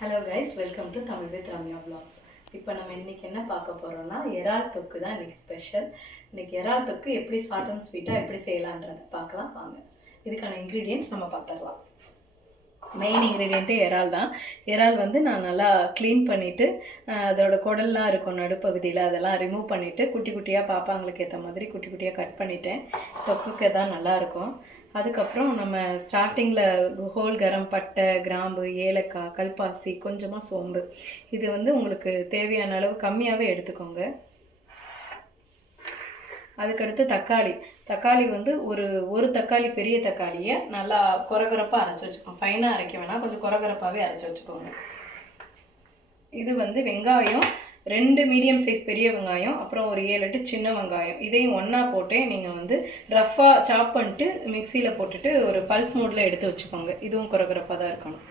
Hello guys, welcome to Tamil with Ramya vlogs. இப்போ நம்ம இன்றைக்கி என்ன பார்க்க போகிறோம்னா இறால் தொக்கு தான் இன்றைக்கி ஸ்பெஷல். இன்றைக்கி இறால் தொக்கு எப்படி ஷார்ட் அண்ட் ஸ்வீட்டாக எப்படி செய்யலான்றதை பார்க்கலாம் வாங்க. இதுக்கான இன்க்ரீடியன்ட்ஸ் நம்ம பார்த்துடலாம். மெயின் இன்க்ரீடியண்ட்டே இறால் தான். இறால் வந்து நான் நல்லா க்ளீன் பண்ணிவிட்டு அதோட குடல்லாம் இருக்கும் நடுப்பகுதியில், அதெல்லாம் ரிமூவ் பண்ணிவிட்டு குட்டி குட்டியாக பாப்பாங்களுக்கு ஏற்ற மாதிரி குட்டி குட்டியாக கட் பண்ணிவிட்டேன். தொக்குக்கு தான் நல்லாயிருக்கும். அதுக்கப்புறம் நம்ம ஸ்டார்டிங்கில் ஹோல் கரம் பட்டை, கிராம்பு, ஏலக்காய், கல்பாசி, கொஞ்சமாக சோம்பு, இது வந்து உங்களுக்கு தேவையான அளவு கம்மியாகவே எடுத்துக்கோங்க. அதுக்கடுத்து தக்காளி வந்து ஒரு தக்காளி, பெரிய தக்காளியை நல்லா கொரகொரப்பாக அரைச்சி வச்சுக்கோங்க. ஃபைனாக அரைக்க வேணாம், கொஞ்சம் கொரகொரப்பாகவே அரைச்சி வச்சுக்கோங்க. இது வந்து வெங்காயம் 2 மீடியம் சைஸ் பெரிய வெங்காயம், அப்புறம் ஒரு 7-8 சின்ன வெங்காயம், இதையும் ஒன்றா போட்டு நீங்கள் வந்து ரஃப்பாக சாப் பண்ணிட்டு மிக்சியில் போட்டுட்டு ஒரு பல்ஸ் மோடில் எடுத்து வச்சுக்கோங்க. இதுவும் கொரகொரப்பாக தான் இருக்கணும்.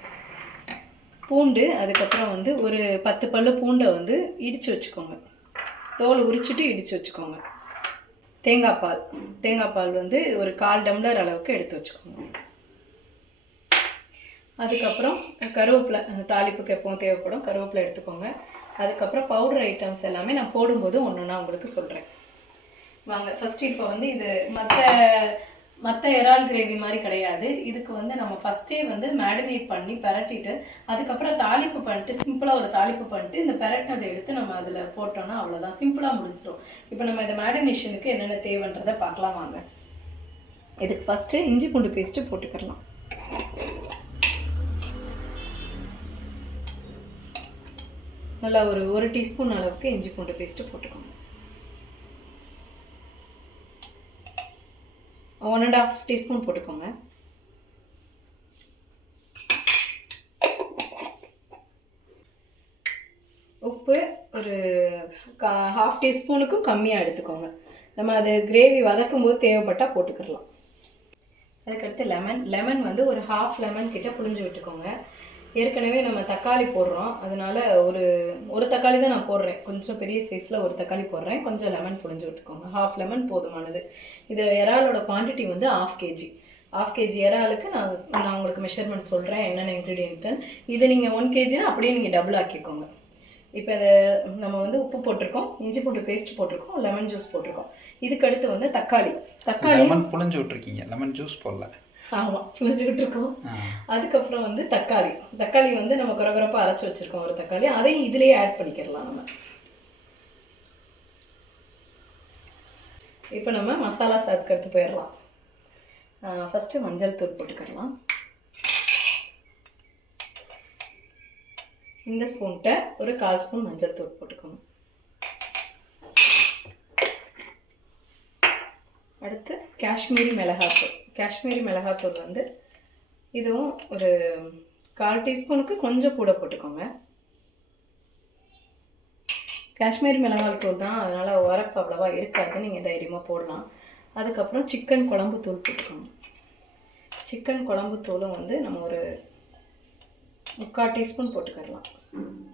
பூண்டு, அதுக்கப்புறம் வந்து ஒரு 10 பல்லு பூண்டை வந்து இடித்து வச்சுக்கோங்க. தோல் உரிச்சிட்டு இடித்து வச்சுக்கோங்க. தேங்காய் பால் வந்து ஒரு 1/4 டம்ளர் அளவுக்கு எடுத்து வச்சுக்கோங்க. அதுக்கப்புறம் கருவேப்பிலை, தாளிப்புக்கு எப்பவும் தேவைப்படும், கருவேப்பிலை எடுத்துக்கோங்க. அதுக்கப்புறம் பவுடர் ஐட்டம்ஸ் எல்லாமே நான் போடும்போது ஒன்றுன்னா உங்களுக்கு சொல்கிறேன் வாங்க. ஃபஸ்ட்டு இப்போ வந்து இது மற்ற இறால் கிரேவி மாதிரி கிடையாது. இதுக்கு வந்து நம்ம ஃபஸ்ட்டே வந்து மேரினேட் பண்ணி பரட்டிட்டு அதுக்கப்புறம் தாளிப்பு பண்ணிட்டு சிம்பிளாக ஒரு தாளிப்பு பண்ணிட்டு இந்த பரட்டினதை எடுத்து நம்ம அதில் போட்டோம்னா அவ்வளோதான், சிம்பிளாக முடிச்சிடும். இப்போ நம்ம இந்த மேரினேஷனுக்கு என்னென்ன தேவைன்றதை பார்க்கலாம் வாங்க. இதுக்கு ஃபஸ்ட்டு இஞ்சி பூண்டு பேஸ்ட்டு போட்டுக்கலாம். நல்லா ஒரு டீஸ்பூன் அளவுக்கு இஞ்சி பூண்டு பேஸ்ட்டு போட்டுக்கோங்க. 1.5 டீஸ்பூன் போட்டுக்கோங்க. உப்பு ஒரு 1/2 டீஸ்பூனுக்கும் கம்மியாக எடுத்துக்கோங்க. நம்ம அது கிரேவி வதக்கும் போது தேவைப்பட்டால் போட்டுக்கலாம். அதுக்கடுத்து லெமன் வந்து ஒரு 1/2 லெமன் கிட்ட புழிஞ்சு விட்டுக்கோங்க. ஏற்கனவே நம்ம தக்காளி போடுறோம், அதனால ஒரு தக்காளி தான் நான் போடுறேன். கொஞ்சம் பெரிய சைஸில் ஒரு தக்காளி போடுறேன். கொஞ்சம் லெமன் புழிஞ்சு விட்டுக்கோங்க. 1/2 லெமன் போதுமானது. இது இறாலோட குவான்டிட்டி வந்து 1/2 கேஜி இறாலுக்கு நான் உங்களுக்கு மெஷர்மெண்ட் சொல்கிறேன் என்னென்ன இன்க்ரீடியன்ட்டுன்னு. இது நீங்கள் 1 கேஜினா அப்படியே நீங்கள் டபுள் ஆக்கிக்கோங்க. இப்போ இதை நம்ம வந்து உப்பு போட்டிருக்கோம், இஞ்சி பூண்டு பேஸ்ட் போட்டிருக்கோம், லெமன் ஜூஸ் போட்டிருக்கோம். இதுக்கு அடுத்து வந்து தக்காளி லெமன் புழிஞ்சு விட்டுருக்கீங்க, லெமன் ஜூஸ் போடல. ஆமாம், புழிஞ்சுக்கிட்டு இருக்கோம். அதுக்கப்புறம் வந்து தக்காளி வந்து நம்ம கொரகொரப்பாக அரைச்சி வச்சுருக்கோம் ஒரு தக்காளி, அதையும் இதிலேயே ஆட் பண்ணிக்கிறலாம் நம்ம. இப்போ நம்ம மசாலா சாத்துக்கு எடுத்து போயிடலாம். ஃபஸ்ட்டு மஞ்சள் தூள் போட்டுக்கலாம். இந்த ஸ்பூன்கிட்ட ஒரு 1/4 ஸ்பூன் மஞ்சள் தூள் போட்டுக்கணும். அடுத்து காஷ்மீரி மிளகாத்தூள் வந்து இதுவும் ஒரு 1/4 டீஸ்பூனுக்கு கொஞ்சம் கூட போட்டுக்கோங்க. காஷ்மீரி மிளகாத்தூள் தான், அதனால் உரப்பு அவ்வளோவா இருக்காது, நீங்கள் தைரியமாக போடலாம். அதுக்கப்புறம் சிக்கன் குழம்பு தூள் போட்டுக்கோங்க. சிக்கன் குழம்பு தூளும் வந்து நம்ம ஒரு 3/4 டீஸ்பூன் போட்டுக்கலாம்.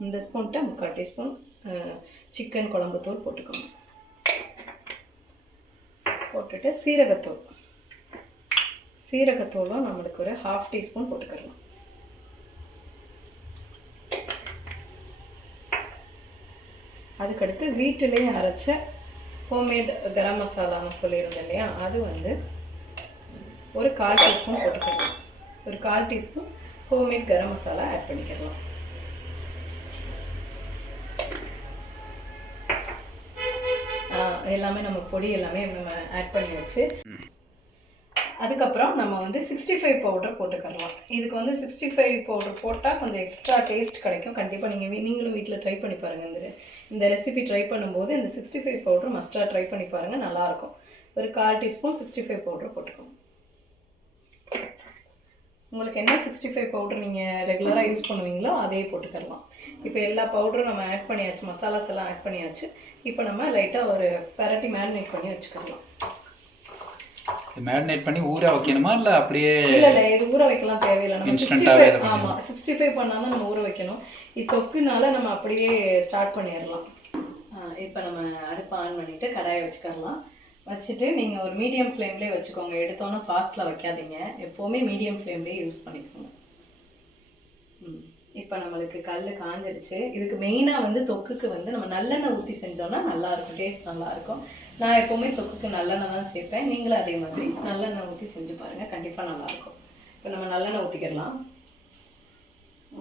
இந்த ஸ்பூன்கிட்ட 3/4 டீஸ்பூன் சிக்கன் குழம்பு தூள் போட்டுக்கோங்க. போட்டுட்டு சீரகத்தூளும் நம்மளுக்கு ஒரு 1/2 டீஸ்பூன் போட்டுக்கலாம். அதுக்கடுத்து வீட்டிலேயே அரைச்ச ஹோம்மேட் கரம் மசாலான்னு சொல்லியிருந்தேன் இல்லையா, அது வந்து ஒரு 1/4 டீஸ்பூன் போட்டுக்கலாம். ஒரு 1/4 teaspoon homemade garam masala add பண்ணிக்கலாம். எல்லாமே நம்ம பொடி எல்லாமே நம்ம ஆட் பண்ணி வச்சு அதுக்கப்புறம் நம்ம வந்து 65 பவுடர் போட்டுக்கலாம். இதுக்கு வந்து 65 பவுடர் போட்டால் கொஞ்சம் எக்ஸ்ட்ரா டேஸ்ட் கிடைக்கும். கண்டிப்பாக நீங்களும் வீட்டில் ட்ரை பண்ணி பாருங்கள். இந்த ரெசிபி ட்ரை பண்ணும்போது இந்த 65 பவுடர் மஸ்ட்டாக ட்ரை பண்ணி பாருங்கள், நல்லாயிருக்கும். ஒரு 1/4 டீஸ்பூன் 65 பவுடர் போட்டுக்கோங்க. உங்களுக்கு என்ன 65 பவுடர் நீங்கள் ரெகுலராக யூஸ் பண்ணுவீங்களோ அதே போட்டுக்கலாம். இப்போ எல்லா பவுடரும் நம்ம ஆட் பண்ணியாச்சு, மசாலாஸ் எல்லாம் ஆட் பண்ணியாச்சு. இப்போ நம்ம லைட்டாக ஒரு பரட்டி மேரினேட் பண்ணி வச்சுக்கலாம். மேரினேட் பண்ணி ஊற வைக்கணுமா இல்லை அப்படியே? இல்லை, இது ஊற வைக்கலாம் தேவையில்லை. நம்ம 65 ஆமாம் 65 பண்ணால் தான் நம்ம ஊற வைக்கணும். இது தொக்குனால நம்ம அப்படியே ஸ்டார்ட் பண்ணிடலாம். இப்போ நம்ம அடுப்பை ஆன் பண்ணிவிட்டு கடாயை வச்சுக்கலாம். வச்சுட்டு நீங்கள் ஒரு மீடியம் ஃப்ளேம்லேயே வச்சுக்கோங்க. எடுத்தோன்னே ஃபாஸ்ட்டில் வைக்காதீங்க, எப்போவுமே மீடியம் ஃப்ளேம்லேயே யூஸ் பண்ணிக்கோங்க. இப்போ நம்மளுக்கு கல் காஞ்சிருச்சு. இதுக்கு மெயினாக வந்து தொக்குக்கு வந்து நம்ம நல்லெண்ணெய் ஊற்றி செஞ்சோம்னா நல்லாயிருக்கும், டேஸ்ட் நல்லாயிருக்கும். நான் எப்போவுமே தொக்குக்கு நல்லெண்ணெய் தான் சேர்ப்பேன். நீங்களும் அதே மாதிரி நல்லெண்ணெய் ஊற்றி செஞ்சு பாருங்கள், கண்டிப்பாக நல்லாயிருக்கும். இப்போ நம்ம நல்லெண்ணெய் ஊற்றிக்கிடலாம்.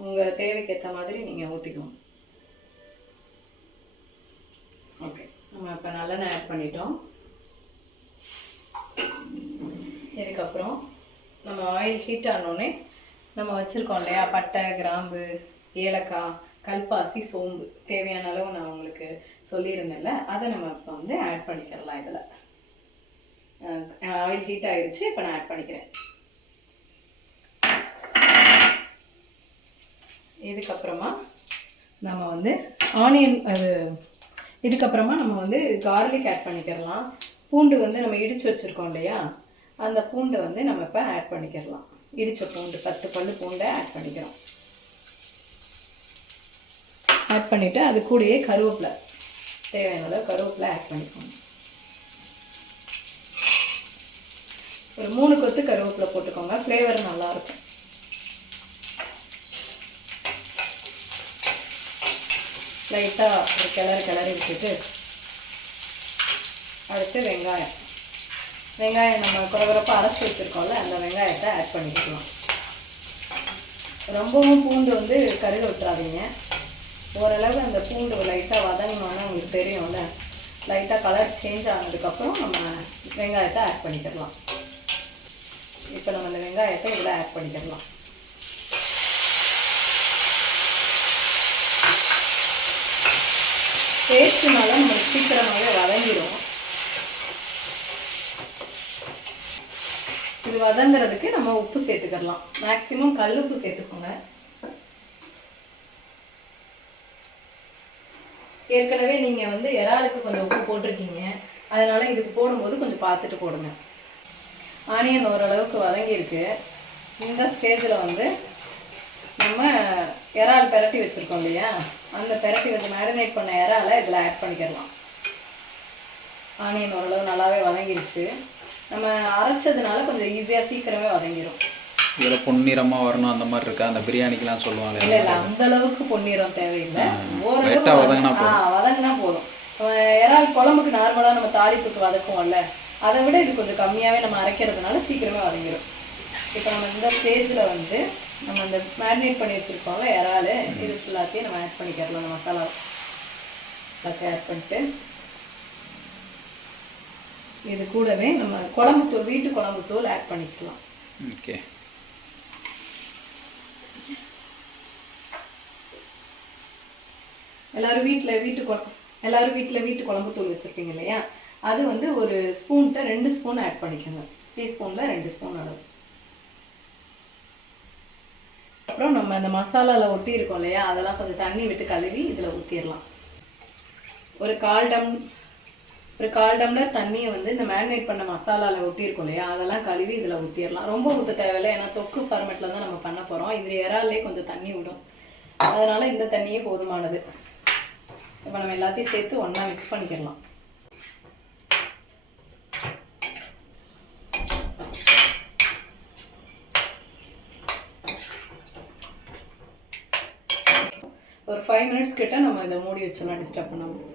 உங்கள் தேவைக்கு ஏற்ற மாதிரி நீங்கள் ஊற்றிக்கணும். ஓகே, நம்ம இப்போ நல்லெண்ணெய் ஆட் பண்ணிட்டோம். இதுக்கப்புறம் நம்ம ஆயில் ஹீட் ஆனோடனே நம்ம வச்சுருக்கோம் இல்லையா, பட்டை, கிராம்பு, ஏலக்காய், கல்பாசி, சோம்பு, தேவையான அளவு நான் உங்களுக்கு சொல்லியிருந்தேன்ல, அதை நம்ம இப்போ வந்து ஆட் பண்ணிக்கிறலாம். இதில் ஆயில் ஹீட் ஆயிடுச்சு. இப்போ நான் ஆட் பண்ணிக்கிறேன். இதுக்கப்புறமா நம்ம வந்து ஆனியன் இதுக்கப்புறமா நம்ம வந்து கார்லிக் ஆட் பண்ணிக்கிறலாம். பூண்டு வந்து நம்ம இடித்து வச்சுருக்கோம் இல்லையா, அந்த பூண்டை வந்து நம்ம இப்போ ஆட் பண்ணிக்கிறலாம். இடித்த பூண்டு 10 பல்லு பூண்டை ஆட் பண்ணிக்கிறோம். ஆட் பண்ணிவிட்டு அது கூடயே கருவேப்பிலை, தேவையான அளவு கருவேப்பிலை ஆட் பண்ணிக்கோங்க. ஒரு 3 கொத்து கருவேப்பிலை போட்டுக்கோங்க, ஃப்ளேவர் நல்லாயிருக்கும். லைட்டாக ஒரு கிளறி விட்டுட்டு அடுத்து வெங்காயம் நம்ம குறகுறப்பாக அரைச்சி வச்சுருக்கோம்ல, அந்த வெங்காயத்தை ஆட் பண்ணிக்கலாம். ரொம்பவும் பூண்டு வந்து கருக விட்டுறாதீங்க. ஓரளவு அந்த பூண்டு லைட்டாக வதங்கினோன்னா உங்களுக்கு தெரியும்ல, லைட்டாக கலர் சேஞ்ச் ஆனதுக்கப்புறம் நம்ம வெங்காயத்தை ஆட் பண்ணிக்கலாம். இப்போ நம்ம இந்த வெங்காயத்தை இதில் ஆட் பண்ணிக்கலாம். பேஸ்ட்னால நம்மளுக்கு சீக்கிரமாகவே வதங்கிடும். இது வதங்கிறதுக்கு நம்ம உப்பு சேர்த்துக்கலாம். மேக்ஸிமம் கல் உப்பு சேர்த்துக்கோங்க. ஏற்கனவே நீங்கள் வந்து இறாலுக்கு கொஞ்சம் உப்பு போட்டிருக்கீங்க, அதனால இதுக்கு போடும்போது கொஞ்சம் பார்த்துட்டு போடுங்க. ஆனியன் ஓரளவுக்கு வதங்கியிருக்கு. இந்த ஸ்டேஜில் வந்து நம்ம இறால் பெரட்டி வச்சுருக்கோம் இல்லையா, அந்த பெரட்டி வந்து மேரினேட் பண்ண இறாலை இதில் ஆட் பண்ணிக்கலாம். ஆனியன் ஓரளவு நல்லாவே வதங்கிருச்சு. நம்ம அரைச்சதுனால கொஞ்சம் ஈஸியாக சீக்கிரமே வதங்கிடும். இதில் பொன்னிறமாக வரணும் அந்த மாதிரி இருக்கா? அந்த பிரியாணிக்கெலாம் சொல்லுவாங்க. இல்லை இல்லை, அந்த அளவுக்கு பொன்னிறம் தேவையில்லை, ஓரளவுக்கு வதங்கினா போதும். இறால் குழம்புக்கு நார்மலாக நம்ம தாளிப்புக்கு வதக்குவோம்ல, அதை விட இது கொஞ்சம் கம்மியாகவே நம்ம அரைக்கிறதுனால சீக்கிரமே வதங்கிடும். இப்போ நம்ம இந்த ஸ்டேஜில் வந்து நம்ம இந்த மேரினேட் பண்ணி வச்சுருக்கோம்ல இறால், இது ஃபுல்லாத்தையும் நம்ம ஆட் பண்ணிக்கிறலாம். அந்த மசாலா எல்லாத்தையும் ஆட் பண்ணிட்டு இது கூடவே நம்ம குழம்புத்தூள், வீட்டு குழம்புத்தூள் ஆட் பண்ணிக்கலாம். ஓகே, எல்லாரும் வீட்டில் வீட்டு குழம்புத்தூள் வச்சுருப்பீங்க இல்லையா, அது வந்து ஒரு ஸ்பூன்கிட்ட 2 ஸ்பூன் ஆட் பண்ணிக்கோங்க. டீஸ்பூனில் 2 ஸ்பூன் அளவு. அப்புறம் நம்ம அந்த மசாலாவில் ஒட்டி இருக்கோம் இல்லையா, அதெல்லாம் கொஞ்சம் தண்ணி விட்டு கழுவி இதில் ஊற்றிடலாம். ஒரு கால் டம்ளர் தண்ணியை வந்து இந்த மேரினேட் பண்ண மசாலாவில் ஒட்டியிருக்கோம் இல்லையா, அதெல்லாம் கழுவி இதில் ஊற்றிடலாம். ரொம்ப ஊற்ற தேவையில்லை, ஏன்னா தொக்கு ஃபார்மேட்டில் தான் நம்ம பண்ண போகிறோம். இது இறாலே கொஞ்சம் தண்ணி விடும், அதனால் இந்த தண்ணியே போதுமானது. இப்போ நம்ம எல்லாத்தையும் சேர்த்து ஒன்றா மிக்ஸ் பண்ணிக்கலாம். ஒரு 5 மினிட்ஸ் கிட்ட நம்ம இதை மூடி வச்சோம்னா டிஸ்டர்ப் பண்ணாமல்.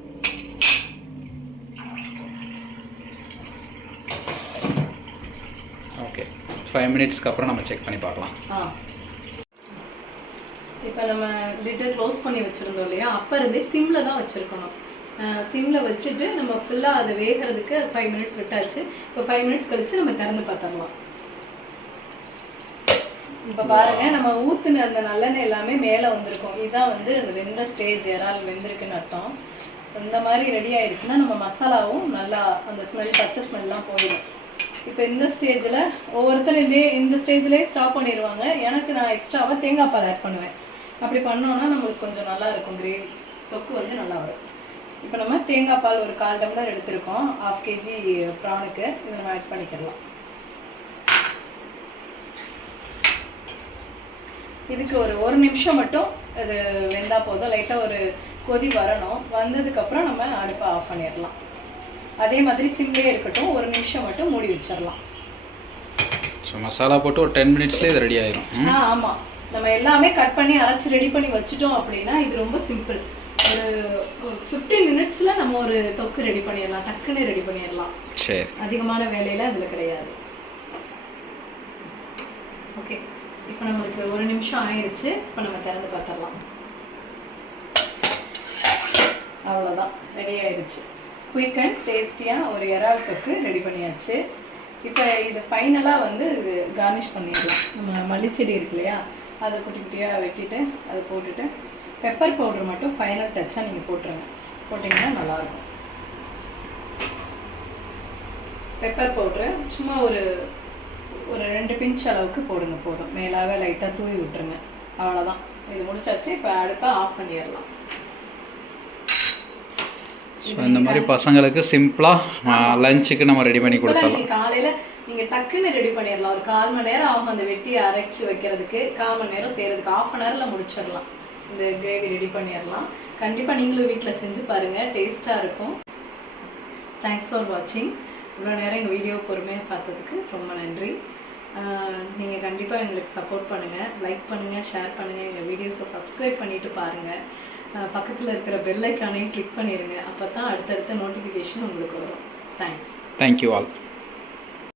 ஓகே, 5 மினிட்ஸ்க்கு அப்புறம் நம்ம செக் பண்ணி பார்க்கலாம். இப்போ நம்ம லிட்டர் க்ளோஸ் பண்ணி வச்சுருந்தோம் இல்லையா, அப்போ இருந்தே சிம்மில் தான் வச்சுருக்கணும். சிம்மில் வச்சுட்டு நம்ம ஃபுல்லாக அதை வேகிறதுக்கு 5 மினிட்ஸ் விட்டாச்சு. இப்போ 5 மினிட்ஸ் கழித்து நம்ம திறந்து பார்த்துடலாம். இப்போ பாருங்கள், நம்ம ஊற்றுன அந்த நல்லெண்ணெய் எல்லாமே மேலே வந்திருக்கும். இதுதான் வந்து அந்த வெந்த ஸ்டேஜ், இறால் வெந்திருக்குன்னு அர்த்தம். ஸோ இந்த மாதிரி ரெடி ஆயிடுச்சுன்னா நம்ம மசாலாவும் நல்லா அந்த ஸ்மெல், பச்சை ஸ்மெல்லாம் போயிடும். இப்போ இந்த ஸ்டேஜில் ஒவ்வொருத்தர் இந்த ஸ்டேஜ்லேயே ஸ்டாப் பண்ணிடுவாங்க. எனக்கு நான் எக்ஸ்ட்ராவாக தேங்காய் பால் ஆட் பண்ணுவேன். அப்படி பண்ணோன்னா நம்மளுக்கு கொஞ்சம் நல்லா இருக்கும், கிரேவி தொக்கு வந்து நல்லா வரும். இப்போ நம்ம தேங்காய் பால் ஒரு 1/4 டம்ளர் எடுத்திருக்கோம். 1/2 kg ப்ரானுக்கு இதை நம்ம ஆட் பண்ணிக்கலாம். இதுக்கு ஒரு நிமிஷம் மட்டும் இது வெந்தால் போதும். லைட்டாக ஒரு கொதி வரணும். வந்ததுக்கப்புறம் நம்ம அடுப்பை ஆஃப் பண்ணிடலாம். அதே மாதிரி சிம்லேயே இருக்கட்டும், 1 நிமிஷம் மட்டும் மூடி வச்சிடலாம். ஸோ மசாலா போட்டு ஒரு 10 மினிட்ஸ்லேயே இது ரெடி ஆயிரும். ஆமாம், நம்ம எல்லாமே கட் பண்ணி அரைச்சி ரெடி பண்ணி வச்சுட்டோம் அப்படின்னா இது ரொம்ப சிம்பிள். ஒரு 15 மினிட்ஸில் நம்ம ஒரு தொக்கு ரெடி பண்ணிடலாம், டக்குன்னு ரெடி பண்ணிடலாம். சரி, அதிகமான வேலையெல்லாம் இதில் கிடையாது. ஓகே, இப்போ நம்மளுக்கு 1 நிமிஷம் ஆயிடுச்சு. இப்போ நம்ம திறந்து பார்த்துடலாம். அவ்வளோதான், ரெடி ஆயிடுச்சு. குயிக் அண்ட் டேஸ்டியாக ஒரு இறால் தொக்கு ரெடி பண்ணியாச்சு. இப்போ இது ஃபைனலாக வந்து கார்னிஷ் பண்ணிடலாம். நம்ம மல்லிச்செடி இருக்கு இல்லையா, அதை குட்டி குட்டியாக வெட்டிட்டு அதை போட்டுட்டு பெப்பர் பவுடர் மட்டும் ஃபைனல் டச்சாக நீங்கள் போட்டுருங்க. போட்டிங்கன்னா நல்லாயிருக்கும். பெப்பர் பவுட்ரு சும்மா ஒரு 2 பிஞ்ச் அளவுக்கு போடுங்க, போதும். மேலாக லைட்டாக தூவி விட்டுருங்க. அவ்வளோதான், இது முடிச்சாச்சு. இப்போ அடுப்பை ஆஃப் பண்ணிடலாம். ஸோ இந்த மாதிரி பசங்களுக்கு சிம்பிளாக லஞ்சுக்கு நம்ம ரெடி பண்ணி கொடுத்துடலாம். காலையில் நீங்கள் டக்குன்னு ரெடி பண்ணிடலாம். ஒரு 1/4 மணி நேரம் ஆகும் அந்த வெட்டி அரைச்சி வைக்கிறதுக்கு, 1/4 மணி நேரம் செய்கிறதுக்கு, 1/2 அன் ஹவரில் முடிச்சிடலாம். இந்த கிரேவி ரெடி பண்ணிடலாம். கண்டிப்பாக நீங்களும் வீட்டில் செஞ்சு பாருங்கள், டேஸ்ட்டாக இருக்கும். தேங்க்ஸ் ஃபார் வாட்சிங். இவ்வளோ நேரம் எங்கள் வீடியோ பொறுமையாக பார்த்ததுக்கு ரொம்ப நன்றி. நீங்கள் கண்டிப்பாக எங்களுக்கு சப்போர்ட் பண்ணுங்கள், லைக் பண்ணுங்கள், ஷேர் பண்ணுங்கள், எங்கள் வீடியோஸை சப்ஸ்கிரைப் பண்ணிவிட்டு பாருங்கள். பக்கத்தில் இருக்கிற பெல் ஐக்கானையும் கிளிக் பண்ணிடுங்க. அப்போ தான் அடுத்தடுத்த நோட்டிஃபிகேஷன் உங்களுக்கு வரும். தேங்க்ஸ். Thank you all.